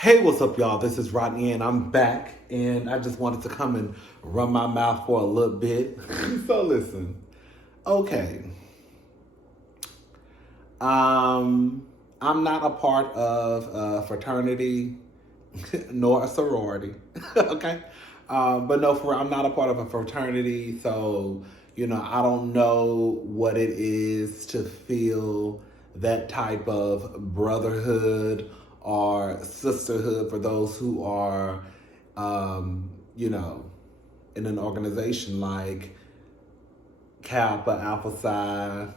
Hey, what's up, y'all? This is Rodney, and I'm back, and I just wanted to come and run my mouth for a little bit. So listen, okay. I'm not a part of a fraternity nor a sorority. Okay, but no, I'm not a part of a fraternity, so I don't know what it is to feel that type of brotherhood or sisterhood for those who are, you know, in an organization like Kappa, Alpha Psi,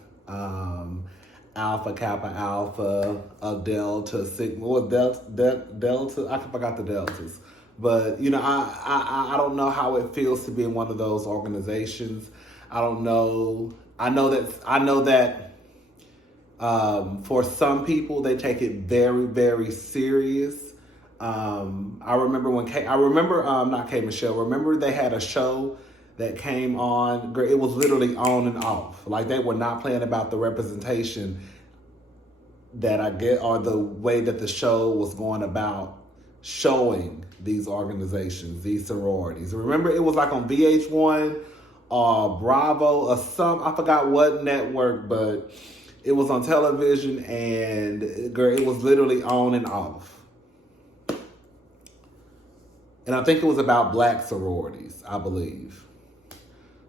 Alpha, Kappa, Alpha, Delta, Sigma, or Delta, I forgot the Deltas. But, I don't know how it feels to be in one of those organizations. I don't know. I know that for some people, they take it very, very serious. I remember not K Michelle. Remember they had a show that came on. It was literally on and off. Like they were not playing about the representation that I get, or the way that the show was going about showing these organizations, these sororities. Remember, it was like on VH1 or Bravo or some, I forgot what network, but it was on television, and girl, it was literally on and off. And I think it was about black sororities, I believe.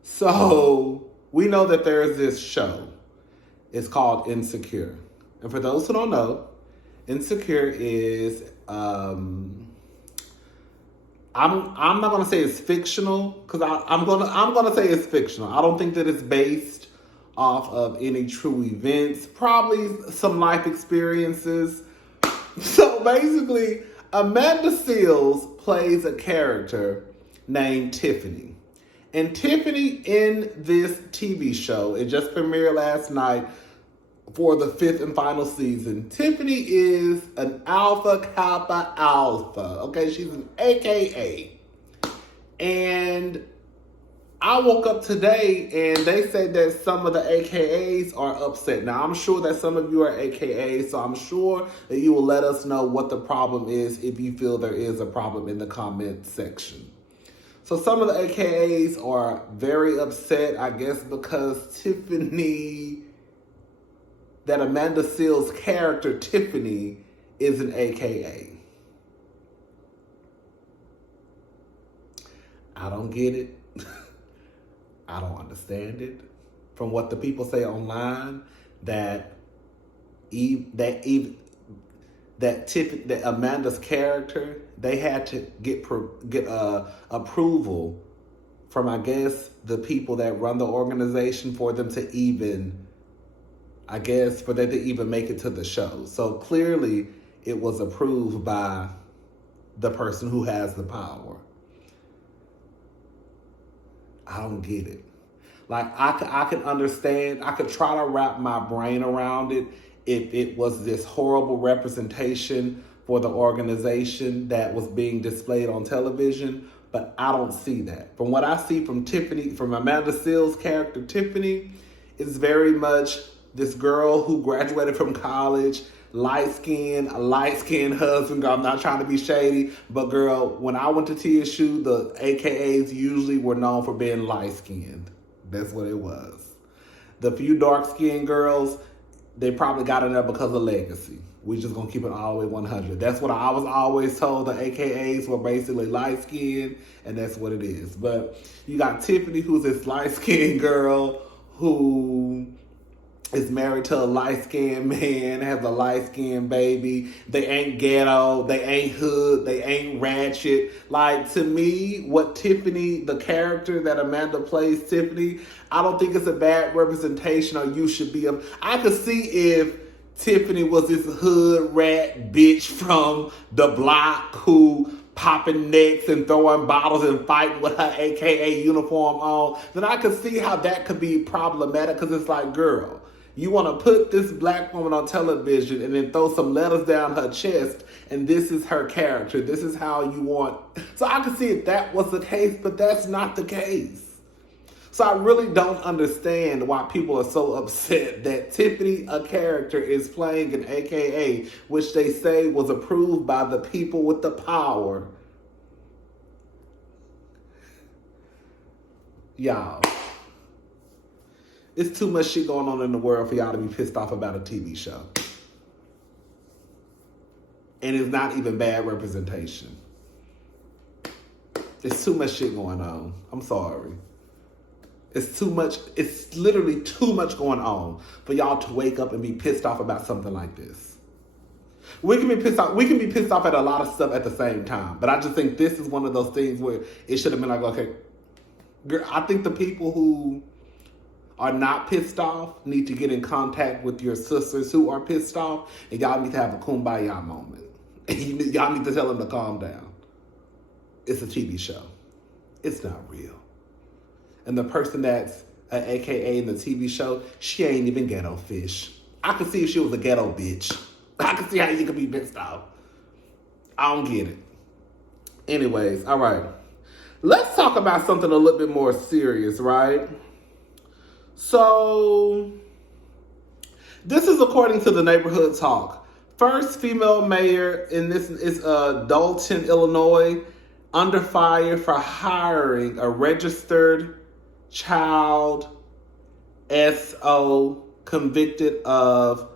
So we know that there's this show. It's called Insecure. And for those who don't know, Insecure is I'm not gonna say it's fictional, because I'm gonna say it's fictional. I don't think that it's based off of any true events, probably some life experiences. So basically, Amanda Seales plays a character named Tiffany. And Tiffany in this TV show, it just premiered last night for the 5th and final season. Tiffany is an Alpha Kappa Alpha. Okay, she's an AKA. And I woke up today and they said that some of the AKAs are upset. Now, I'm sure that some of you are AKAs, so I'm sure that you will let us know what the problem is if you feel there is a problem in the comment section. So some of the AKAs are very upset, I guess, because Tiffany, that Amanda Seales' character, Tiffany, is an AKA. I don't get it. I don't understand it. From what the people say online, that Amanda's character, they had to get approval from, I guess, the people that run the organization for them to even, I guess, for them to even make it to the show. So clearly, it was approved by the person who has the power. I don't get it. Like, I could understand, I could try to wrap my brain around it if it was this horrible representation for the organization that was being displayed on television, but I don't see that. From what I see from Tiffany, from Amanda Seales' character, Tiffany, is very much this girl who graduated from college, light-skinned husband. Girl, I'm not trying to be shady, but girl, when I went to TSU, the AKAs usually were known for being light-skinned. That's what it was. The few dark-skinned girls, they probably got in there because of legacy. We just gonna keep it all the way 100. That's what I was always told. The AKAs were basically light-skinned, and that's what it is. But you got Tiffany, who's this light-skinned girl who is married to a light-skinned man, has a light-skinned baby. They ain't ghetto, they ain't hood, they ain't ratchet. Like, to me, what Tiffany, the character that Amanda plays, Tiffany, I don't think it's a bad representation, or you should be. I could see if Tiffany was this hood rat bitch from the block who popping necks and throwing bottles and fighting with her AKA uniform on, then I could see how that could be problematic, because it's like, girl, you want to put this black woman on television and then throw some letters down her chest, and this is her character. This is how you want. So I could see if that was the case, but that's not the case. So I really don't understand why people are so upset that Tiffany, a character, is playing an AKA, which they say was approved by the people with the power. Y'all, it's too much shit going on in the world for y'all to be pissed off about a TV show. And it's not even bad representation. It's too much shit going on. I'm sorry. It's too much. It's literally too much going on for y'all to wake up and be pissed off about something like this. We can be pissed off. We can be pissed off at a lot of stuff at the same time. But I just think this is one of those things where it should have been like, okay, girl, I think the people who are not pissed off need to get in contact with your sisters who are pissed off, and y'all need to have a kumbaya moment. And y'all need to tell them to calm down. It's a TV show. It's not real. And the person that's an AKA in the TV show, she ain't even ghetto fish. I could see if she was a ghetto bitch. I could see how you could be pissed off. I don't get it. Anyways, all right. Let's talk about something a little bit more serious, right? So, this is according to the Neighborhood Talk. First female mayor in this is Dalton, Illinois, under fire for hiring a registered child SO convicted of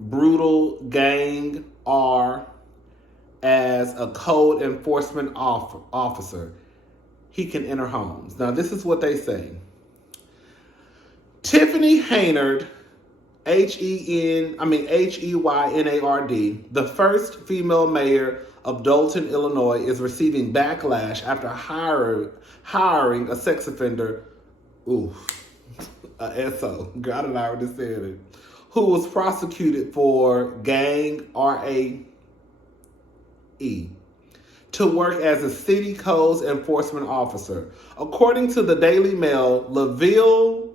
brutal gang R as a code enforcement officer. He can enter homes. Now, this is what they say. Tiffany Heynard, Heynard, the first female mayor of Dalton, Illinois, is receiving backlash after hiring a sex offender, a SO, God and I already said it, who was prosecuted for gang RAE to work as a city codes enforcement officer. According to the Daily Mail, LaVille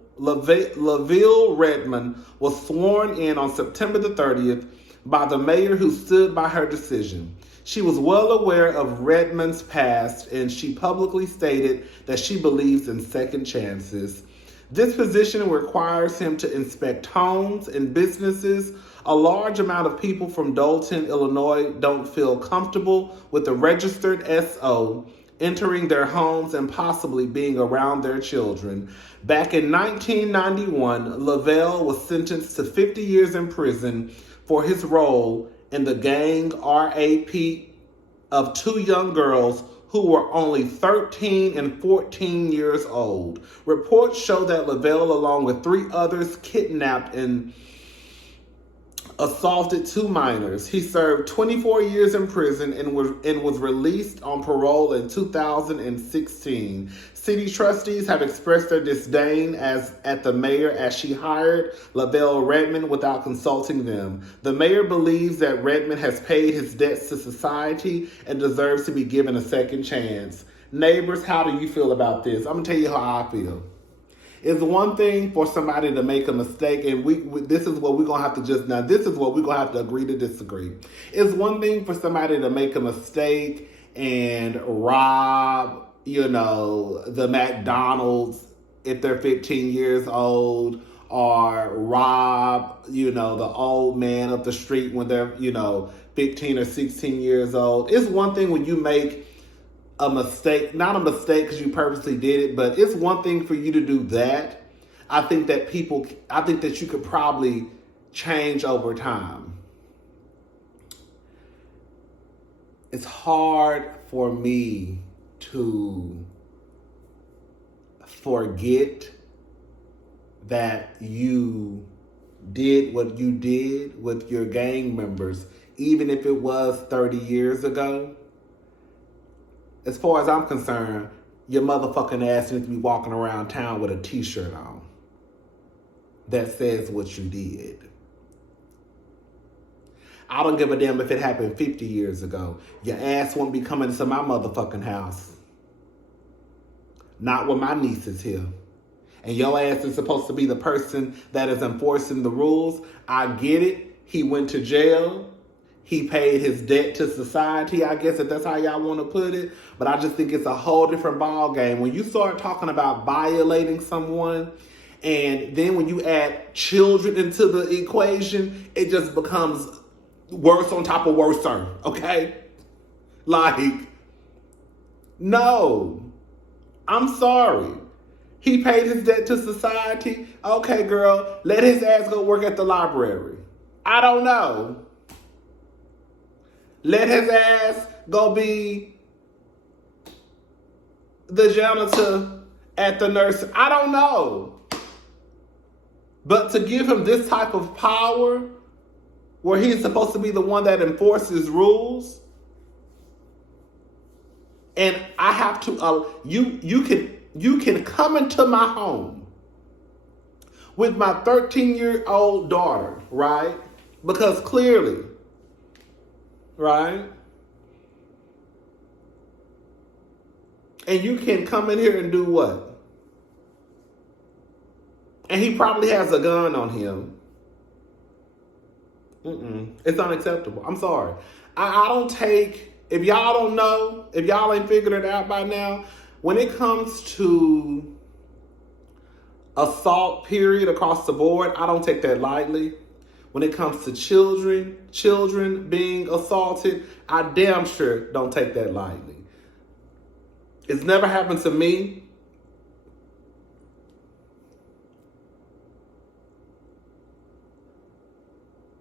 Redmond was sworn in on September the 30th by the mayor who stood by her decision. She was well aware of Redmond's past, and she publicly stated that she believes in second chances. This position requires him to inspect homes and businesses. A large amount of people from Dalton, Illinois don't feel comfortable with a registered SO entering their homes and possibly being around their children. Back in 1991, Lavelle was sentenced to 50 years in prison for his role in the gang RAP of two young girls who were only 13 and 14 years old. Reports show that Lavelle, along with three others, kidnapped and assaulted two minors. He served 24 years in prison and was released on parole in 2016. City trustees have expressed their disdain at the mayor as she hired Lavelle Redmond without consulting them. The mayor believes that Redmond has paid his debts to society and deserves to be given a second chance. Neighbors, how do you feel about this? I'm going to tell you how I feel. It's one thing for somebody to make a mistake, and this is what we're going to have to this is what we're going to have to agree to disagree. It's one thing for somebody to make a mistake and rob, the McDonald's if they're 15 years old, or rob, the old man up the street when they're, 15 or 16 years old. It's one thing when you make a mistake, not a mistake because you purposely did it, but it's one thing for you to do that. I think that you could probably change over time. It's hard for me to forget that you did what you did with your gang members, even if it was 30 years ago. As far as I'm concerned, your motherfucking ass needs to be walking around town with a t-shirt on that says what you did. I don't give a damn if it happened 50 years ago. Your ass won't be coming to my motherfucking house. Not when my niece is here. And your ass is supposed to be the person that is enforcing the rules. I get it. He went to jail. he paid his debt to society, I guess, if that's how y'all want to put it. But I just think it's a whole different ball game. When you start talking about violating someone, and then when you add children into the equation, it just becomes worse on top of worse, okay? Like, no. I'm sorry. He paid his debt to society. Okay, girl, let his ass go work at the library. I don't know. Let his ass go be the janitor at the nurse. I don't know. But to give him this type of power, where he's supposed to be the one that enforces rules, and I have to, you can come into my home with my 13-year-old daughter, right? Because clearly, right? And you can come in here and do what? And he probably has a gun on him. It's unacceptable. I'm sorry. I don't take, if y'all don't know, if y'all ain't figured it out by now, when it comes to assault, period, across the board, I don't take that lightly. When it comes to children being assaulted, I damn sure don't take that lightly. It's never happened to me.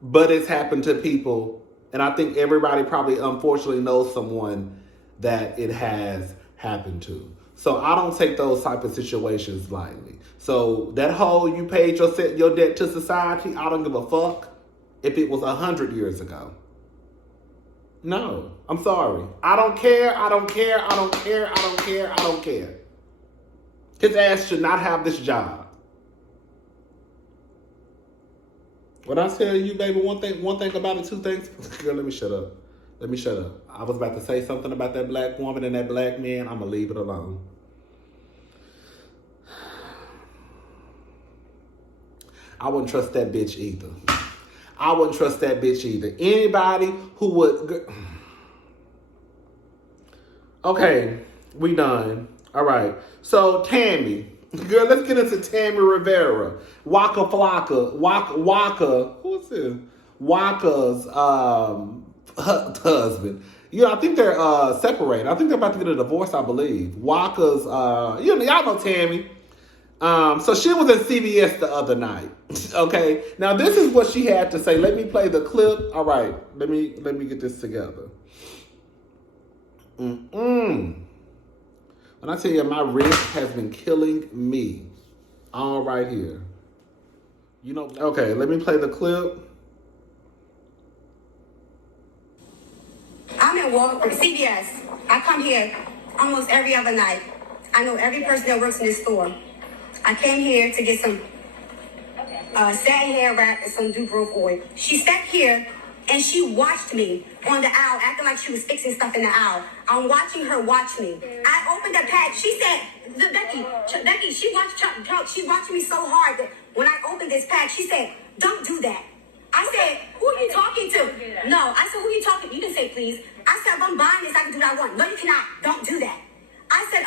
But it's happened to people, and I think everybody probably unfortunately knows someone that it has happened to. So I don't take those type of situations lightly. So that whole you paid your debt to society, I don't give a fuck if it was 100 years ago. No, I'm sorry. I don't care. His ass should not have this job. When I tell you, baby, one thing about it, two things. Girl, let me shut up. I was about to say something about that black woman and that black man. I'm going to leave it alone. I wouldn't trust that bitch either. Anybody who would... Okay, we done. All right. So, Tammy. Girl, let's get into Tammy Rivera. Waka, who's this? Waka's husband. I think they're separated. I think they're about to get a divorce, I believe. Waka's, y'all know Tammy. So she was at CVS the other night. Okay. Now this is what she had to say. Let me play the clip. All right. Let me get this together. When I tell you my wrist has been killing me. All right here. Okay, let me play the clip. I'm in Walmart, CVS. I come here almost every other night. I know every person that works in this store. I came here to get some satin hair wrap and some Dubrove oil. She sat here and she watched me on the aisle, acting like she was fixing stuff in the aisle. I'm watching her watch me. I opened the pack. She said, Becky, she watched me so hard that when I opened this pack, she said, don't do that. I said, who are you talking to? No, I said, who are you talking to? You can say, please. I said, if I'm buying this, I can do what I want. No, you cannot. Don't do that. I said,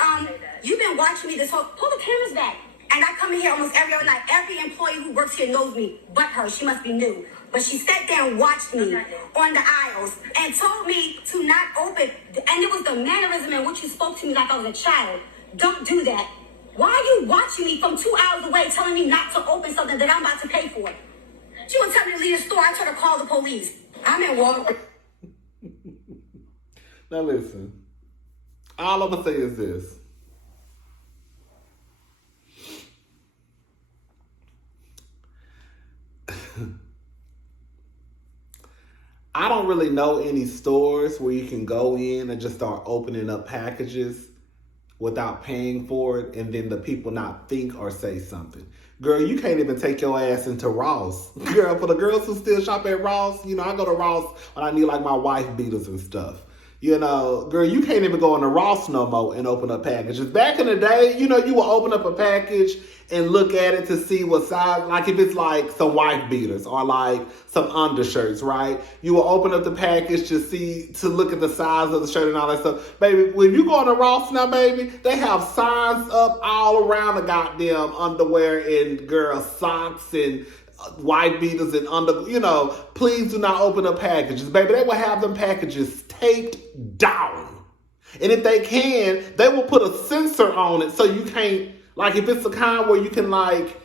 you've been watching me this whole, pull the cameras back. And I come in here almost every other night. Every employee who works here knows me, but her. She must be new. But she sat there and watched me on the aisles and told me to not open. And it was the mannerism in which you spoke to me like I was a child. Don't do that. Why are you watching me from 2 hours away telling me not to open something that I'm about to pay for? She would tell me to leave the store. I told her to call the police. I'm in Walmart. Now listen. All I'm going to say is this. I don't really know any stores where you can go in and just start opening up packages without paying for it and then the people not think or say something. Girl, you can't even take your ass into Ross. Girl, for the girls who still shop at Ross, I go to Ross when I need like my wife beaters and stuff. You know, girl, you can't even go in the Ross no more and open up packages. Back in the day, you know, you would open up a package and look at it to see what size, like if it's like some wife beaters or like some undershirts, right? You will open up the package to look at the size of the shirt and all that stuff. Baby, when you go on the Ross now, baby, they have signs up all around the goddamn underwear and girl socks and white beaters and please do not open up packages. Baby, they will have them packages taped down. And if they can, they will put a sensor on it so you can't, like if it's the kind where you can like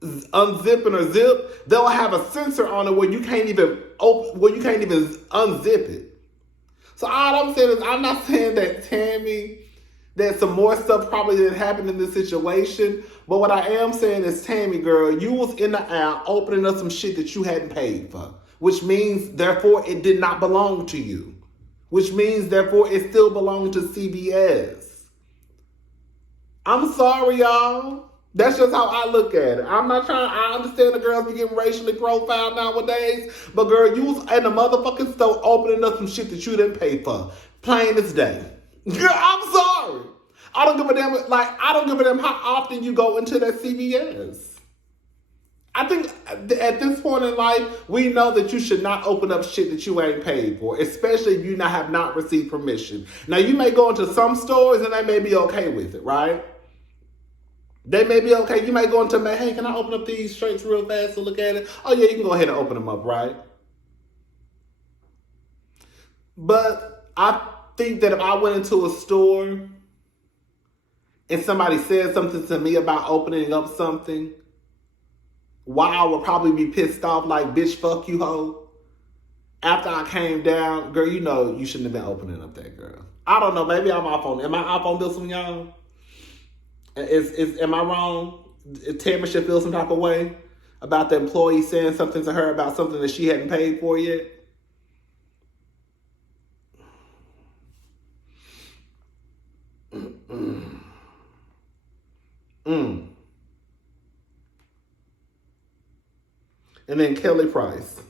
unzip and or zip, they'll have a sensor on it where you can't even unzip it. So all I'm saying is, I'm not saying that Tammy, that some more stuff probably didn't happen in this situation. But what I am saying is, Tammy, girl, you was in the aisle opening up some shit that you hadn't paid for. Which means, therefore, it did not belong to you. Which means, therefore, it still belonged to CVS. I'm sorry, y'all. That's just how I look at it. I understand the girls be getting racially profiled nowadays. But girl, you was in the motherfucking store opening up some shit that you didn't pay for. Plain as day. Girl, I'm sorry. I don't give a damn how often you go into that CVS. I think at this point in life, we know that you should not open up shit that you ain't paid for, especially if you have not received permission. Now, you may go into some stores and they may be okay with it, right? They may be okay. You may go into, hey, can I open up these shirts real fast to look at it? Oh, yeah, you can go ahead and open them up, right? But I think that if I went into a store and somebody said something to me about opening up something, while I would probably be pissed off like, bitch, fuck you, hoe. After I came down, girl, you know you shouldn't have been opening up that, girl. I don't know. Maybe I'm off on. Am I off on this one, y'all? Am I wrong? Tammy should feel some type of way about the employee saying something to her about something that she hadn't paid for yet. And then Kelly Price.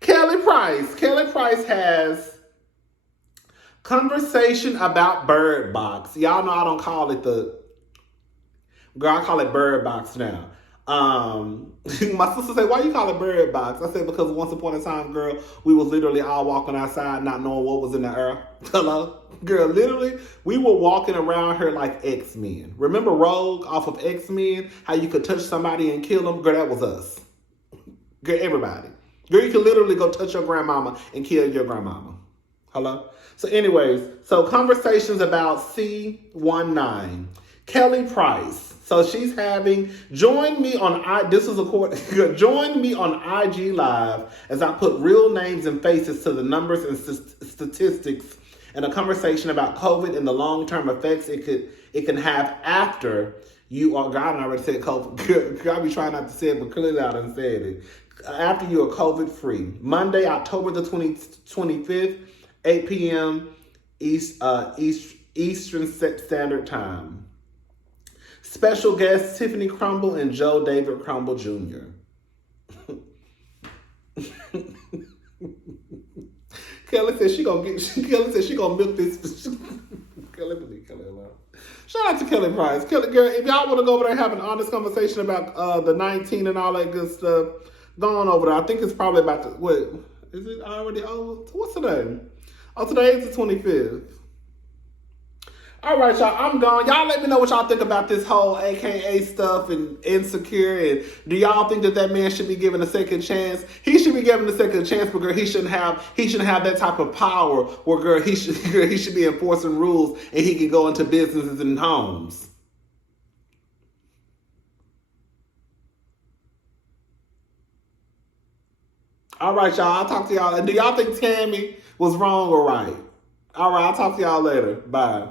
Kelly Price has conversation about Bird Box. Y'all know I don't call it I call it Bird Box now. My sister said, why you call it Bird Box? I said, because once upon a time, girl, we was literally all walking outside not knowing what was in the air. Hello? Girl, literally, we were walking around here like X-Men. Remember Rogue off of X-Men? How you could touch somebody and kill them? Girl, that was us. Girl, everybody. Girl, you could literally go touch your grandmama and kill your grandmama. Hello? So anyways, conversations about C19. Kelly Price. So she's having, join me on IG Live as I put real names and faces to the numbers and statistics and a conversation about COVID and the long-term effects it can have after you are, God, I already said COVID. I be trying not to say it, but clearly I done said it. After you are COVID-free. Monday, October the 25th, 8 p.m. Eastern Standard Time. Special guests Tiffany Crumble and Joe David Crumble Jr. Kelly said she gonna milk this. Kelly alone. Shout out to Kelly Price. Kelly, girl, if y'all want to go over there and have an honest conversation about the 19 and all that good stuff, go on over there. I think it's probably about is it already over? What's today? Oh, today is the 25th. All right, y'all, I'm gone. Y'all let me know what y'all think about this whole AKA stuff and Insecure. And do y'all think that man should be given a second chance? He should be given a second chance, but girl, he shouldn't have that type of power where girl, he should be enforcing rules and he can go into businesses and homes. All right, y'all, I'll talk to y'all. Do y'all think Tammy was wrong or right? All right, I'll talk to y'all later. Bye.